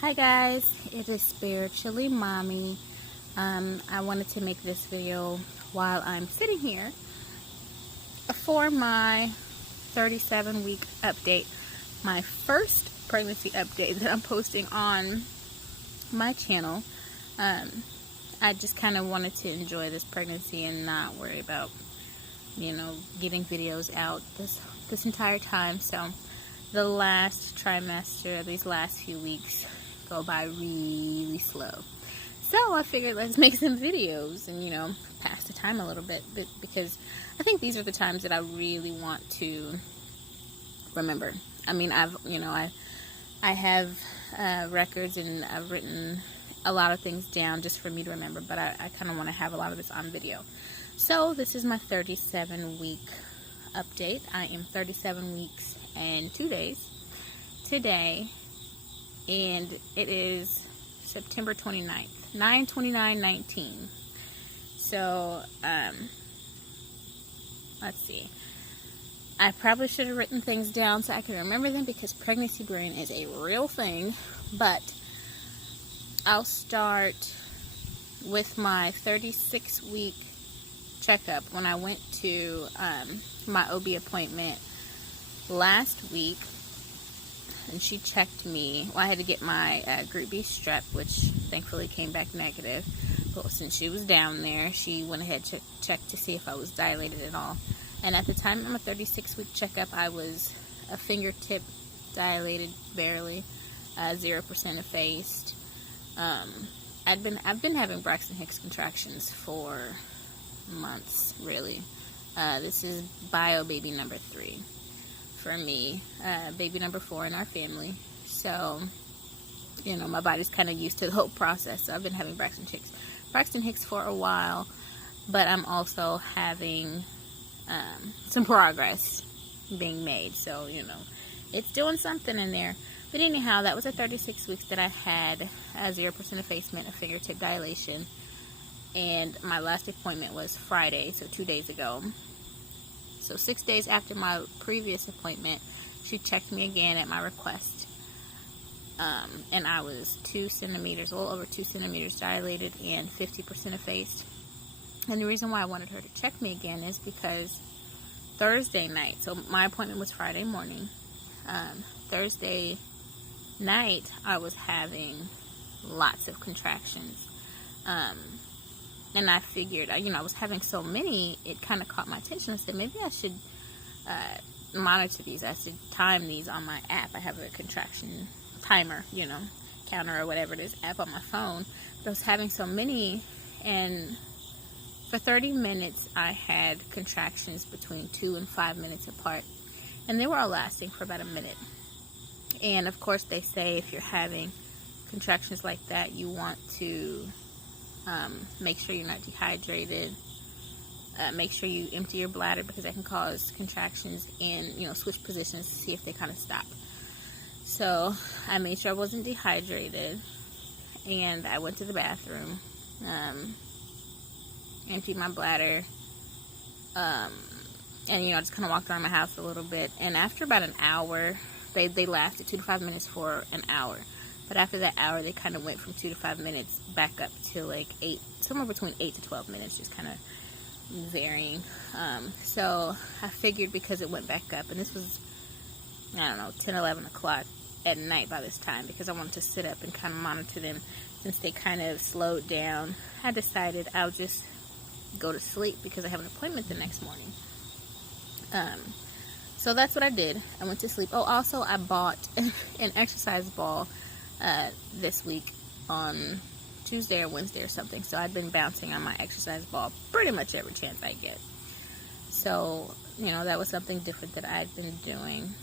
Hi guys, it is Spiritually Mommy. I wanted to make this video while I'm sitting here for my 37-week update, my first pregnancy update that I'm posting on my channel. I just kind of wanted to enjoy this pregnancy and not worry about, getting videos out this entire time. So the last trimester, these last few weeks, go by really slow. So I figured let's make some videos and, pass the time a little bit, because I think these are the times that I really want to remember. I mean, I have records and I've written a lot of things down just for me to remember, but I kind of want to have a lot of this on video. So this is my 37-week update. I am 37 weeks and 2 days today, and it is September 29th, 9/29/19. So, let's see. I probably should have written things down so I can remember them, because pregnancy brain is a real thing. But I'll start with my 36-week checkup. When I went to my OB appointment last week, and she checked me. Well, I had to get my Group B strep, which thankfully came back negative. But since she was down there, she went ahead and checked to see if I was dilated at all. And at the time of my 36-week checkup, I was a fingertip dilated, barely, 0% effaced. I've been having Braxton Hicks contractions for months, really. This is bio baby number 3 for me, baby number 4 in our family. So, my body's kind of used to the whole process. So I've been having Braxton Hicks for a while, but I'm also having some progress being made. So, it's doing something in there. But anyhow, that was the 36 weeks that I had a 0% effacement, a fingertip dilation. And my last appointment was Friday, so 2 days ago. So 6 days after my previous appointment, she checked me again at my request. And I was 2 centimeters, a little over 2 centimeters dilated and 50% effaced. And the reason why I wanted her to check me again is because Thursday night, so my appointment was Friday morning. Thursday night, I was having lots of contractions. And I figured, I was having so many, it kind of caught my attention. I said, maybe I should monitor these. I should time these on my app. I have a contraction timer, counter or whatever it is, app on my phone. But I was having so many, and for 30 minutes, I had contractions between 2 and 5 minutes apart. And they were all lasting for about a minute. And of course, they say if you're having contractions like that, you want to make sure you're not dehydrated. Make sure you empty your bladder, because that can cause contractions, and switch positions to see if they kind of stop. So I made sure I wasn't dehydrated, and I went to the bathroom, emptied my bladder, and I just kind of walked around my house a little bit. And after about an hour, they lasted 2 to 5 minutes for an hour. But after that hour, they kind of went from 2 to 5 minutes back up to like 8, somewhere between 8 to 12 minutes, just kind of varying. So I figured, because it went back up, and this was, 10, 11 o'clock at night by this time, because I wanted to sit up and kind of monitor them since they kind of slowed down. I decided I'll just go to sleep because I have an appointment the next morning. So that's what I did. I went to sleep. Oh, also I bought an exercise ball this week on Tuesday or Wednesday or something. So I've been bouncing on my exercise ball pretty much every chance I get. So, that was something different that I'd been doing.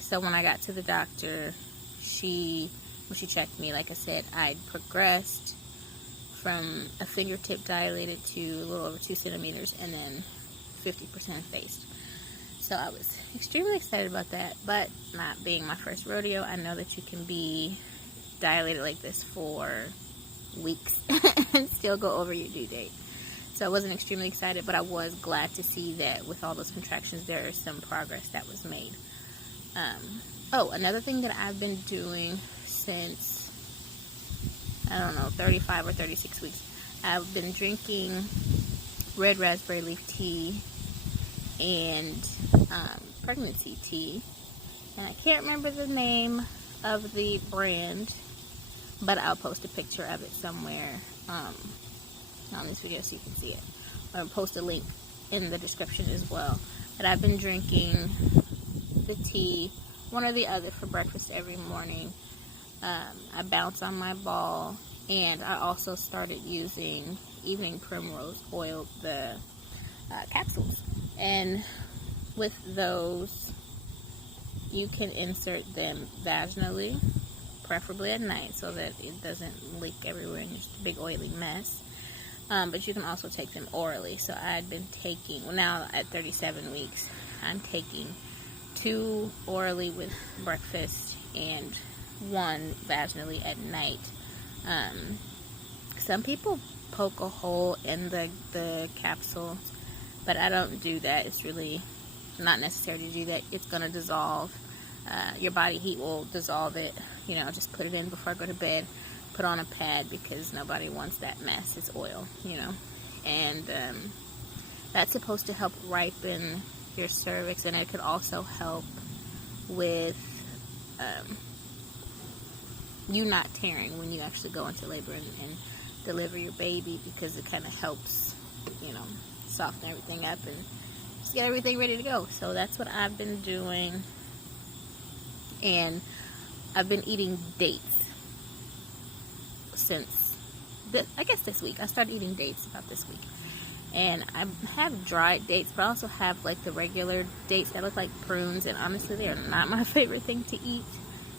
So when I got to the doctor, when she checked me, like I said, I'd progressed from a fingertip dilated to a little over 2 centimeters and then 50% effaced. So I was extremely excited about that, but not being my first rodeo, I know that you can be dilated like this for weeks and still go over your due date. So I wasn't extremely excited, but I was glad to see that with all those contractions, there is some progress that was made. Oh, another thing that I've been doing since I don't know, 35 or 36 weeks, I've been drinking red raspberry leaf tea and pregnancy tea. And I can't remember the name of the brand, but I'll post a picture of it somewhere on this video so you can see it. I'll post a link in the description as well. But I've been drinking the tea, one or the other, for breakfast every morning. I bounce on my ball, and I also started using evening primrose oil, the capsules. And with those, you can insert them vaginally, preferably at night, so that it doesn't leak everywhere and just a big oily mess. But you can also take them orally. So I'd been taking, well, now at 37 weeks, I'm taking 2 orally with breakfast and 1 vaginally at night. Some people poke a hole in the capsule, but I don't do that. It's really not necessary to do that. It's going to dissolve. Your body heat will dissolve it. You know, just put it in before I go to bed. Put on a pad, because nobody wants that mess. It's oil, you know. And that's supposed to help ripen your cervix, and it could also help with you not tearing when you actually go into labor and deliver your baby, because it kind of helps, you know, soften everything up and just get everything ready to go. So that's what I've been doing. And I've been eating dates since I guess this week. I started eating dates about this week. And I have dried dates, but I also have like the regular dates that look like prunes, and honestly they are not my favorite thing to eat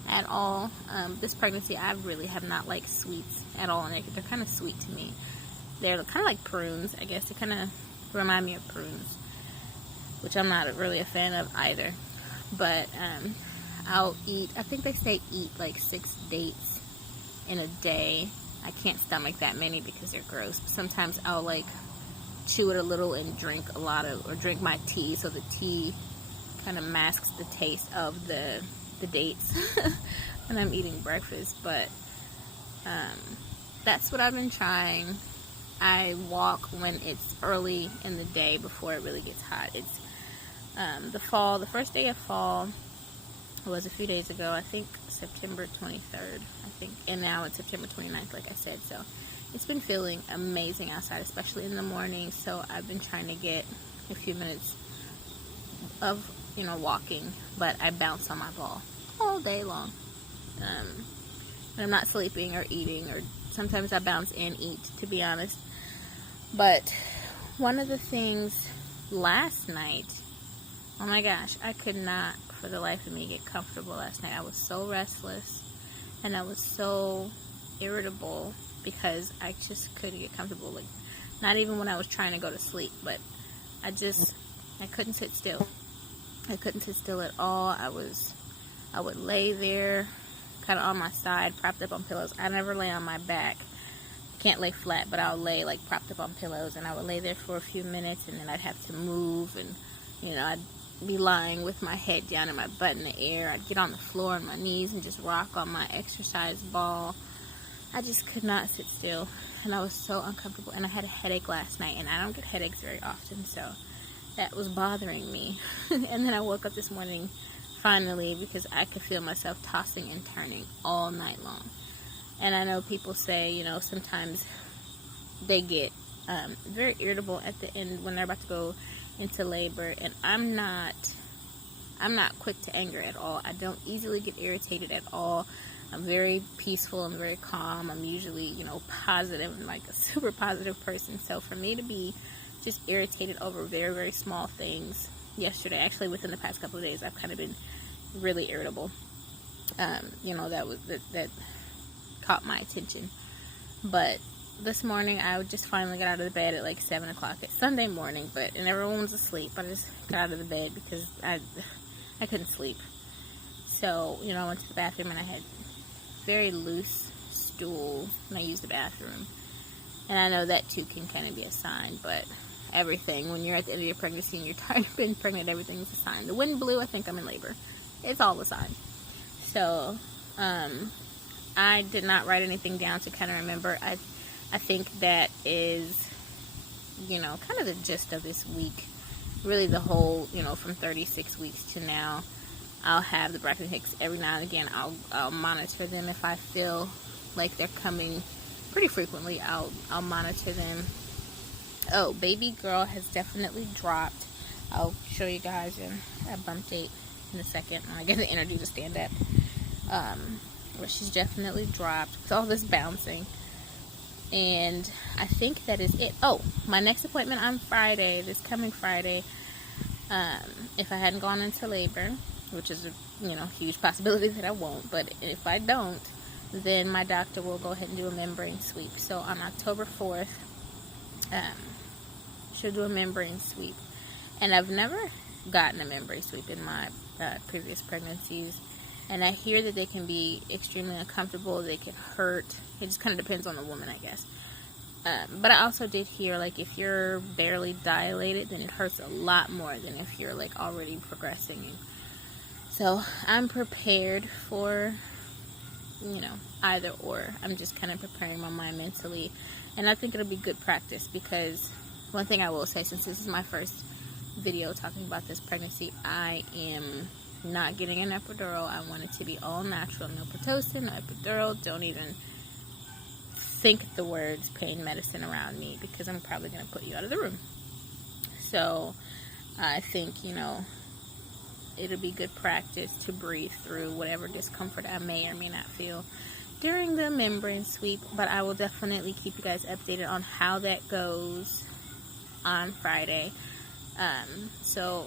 at all. This pregnancy I really have not liked sweets at all, and they're kind of sweet to me. They're kind of like prunes, I guess. They kind of remind me of prunes, which I'm not really a fan of either. But I'll eat, I think they say eat like 6 dates in a day. I can't stomach that many because they're gross. But sometimes I'll like chew it a little and drink a lot of, or drink my tea, so the tea kind of masks the taste of the dates when I'm eating breakfast. But that's what I've been trying. I walk when it's early in the day before it really gets hot. It's the first day of fall was a few days ago, I think September 23rd, I think, and now it's September 29th, like I said. So it's been feeling amazing outside, especially in the morning. So I've been trying to get a few minutes of, you know, walking, but I bounce on my ball all day long. And I'm not sleeping or eating, or sometimes I bounce and eat, to be honest. But one of the things last night, oh my gosh, I could not for the life of me get comfortable last night. I was so restless, and I was so irritable because I just couldn't get comfortable. Like, not even when I was trying to go to sleep, but I couldn't sit still. I couldn't sit still at all. I would lay there kind of on my side, propped up on pillows. I never lay on my back. Can't lay flat, but I'll lay like propped up on pillows, and I would lay there for a few minutes, and then I'd have to move, and you know, I'd be lying with my head down and my butt in the air. I'd get on the floor on my knees and just rock on my exercise ball. I just could not sit still, and I was so uncomfortable. And I had a headache last night, and I don't get headaches very often, so that was bothering me. And then I woke up this morning finally, because I could feel myself tossing and turning all night long. And I know people say, you know, sometimes they get very irritable at the end when they're about to go into labor, and I'm not quick to anger at all. I don't easily get irritated at all. I'm very peaceful and very calm. I'm usually, you know, positive. I'm like a super positive person. So for me to be just irritated over very, very small things yesterday, actually within the past couple of days, I've kind of been really irritable. You know, that caught my attention. But this morning, I just finally got out of the bed at like 7 o'clock. It's Sunday morning, and everyone was asleep. I just got out of the bed because I couldn't sleep. So, you know, I went to the bathroom, and I had very loose stool when I used the bathroom. And I know that too can kind of be a sign, but everything, when you're at the end of your pregnancy and you're tired of being pregnant, everything's a sign. The wind blew, I think I'm in labor. It's all a sign. So, I did not write anything down to kind of remember. I think that is, you know, kind of the gist of this week. Really the whole, you know, from 36 weeks to now. I'll have the Braxton Hicks every now and again. I'll monitor them if I feel like they're coming pretty frequently. I'll monitor them. Oh, baby girl has definitely dropped. I'll show you guys in a bump date in a second when I get the energy to stand up. But she's definitely dropped with all this bouncing. And I think that is it. Oh, my next appointment on Friday, this coming Friday, if I hadn't gone into labor, which is a, you know, huge possibility that I won't, but if I don't, then my doctor will go ahead and do a membrane sweep. So on October 4th, she'll do a membrane sweep. And I've never gotten a membrane sweep in my previous pregnancies. And I hear that they can be extremely uncomfortable. They can hurt. It just kind of depends on the woman, I guess. But I also did hear, like, if you're barely dilated, then it hurts a lot more than if you're, like, already progressing. So I'm prepared for, you know, either or. I'm just kind of preparing my mind mentally. And I think it'll be good practice, because one thing I will say, since this is my first video talking about this pregnancy, I am not getting an epidural. I want it to be all natural. No Pitocin, no epidural. Don't even think the words pain medicine around me, because I'm probably going to put you out of the room. So I think, you know, it'll be good practice to breathe through whatever discomfort I may or may not feel during the membrane sweep. But I will definitely keep you guys updated on how that goes on Friday. So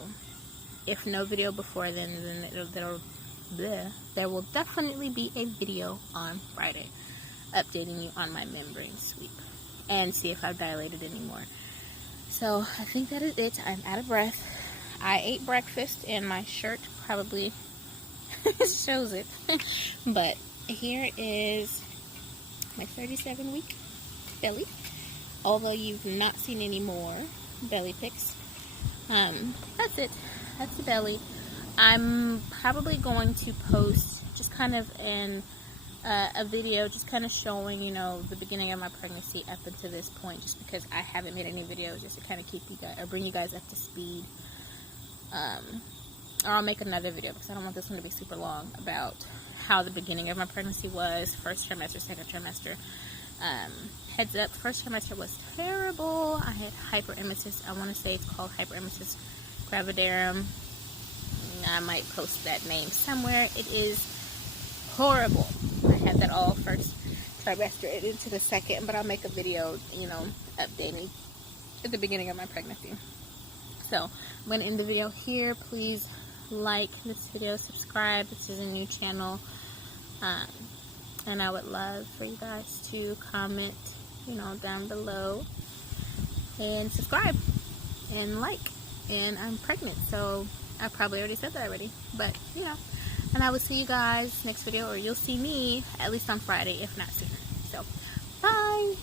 if no video before then there will definitely be a video on Friday updating you on my membrane sweep and see if I've dilated anymore. So I think that is it. I'm out of breath. I ate breakfast and my shirt probably shows it. But here is my 37-week belly. Although you've not seen any more belly pics. That's it. That's the belly. I'm probably going to post just kind of a video just kind of showing, you know, the beginning of my pregnancy up until this point, just because I haven't made any videos, just to kind of keep you guys, or bring you guys up to speed. Or I'll make another video, because I don't want this one to be super long, about how the beginning of my pregnancy was, first trimester, second trimester. Heads up, first trimester was terrible. I had hyperemesis. I want to say it's called hyperemesis gravidarum. I might post that name somewhere. It is horrible. I had that all first trimester and into the second, but I'll make a video, you know, updating at the beginning of my pregnancy. So I'm going to end the video here. Please like this video, subscribe. This is a new channel. And I would love for you guys to comment, you know, down below, and subscribe and like. And I'm pregnant, so I probably already said that already, but yeah. And I will see you guys next video, or you'll see me at least on Friday, if not sooner. So bye.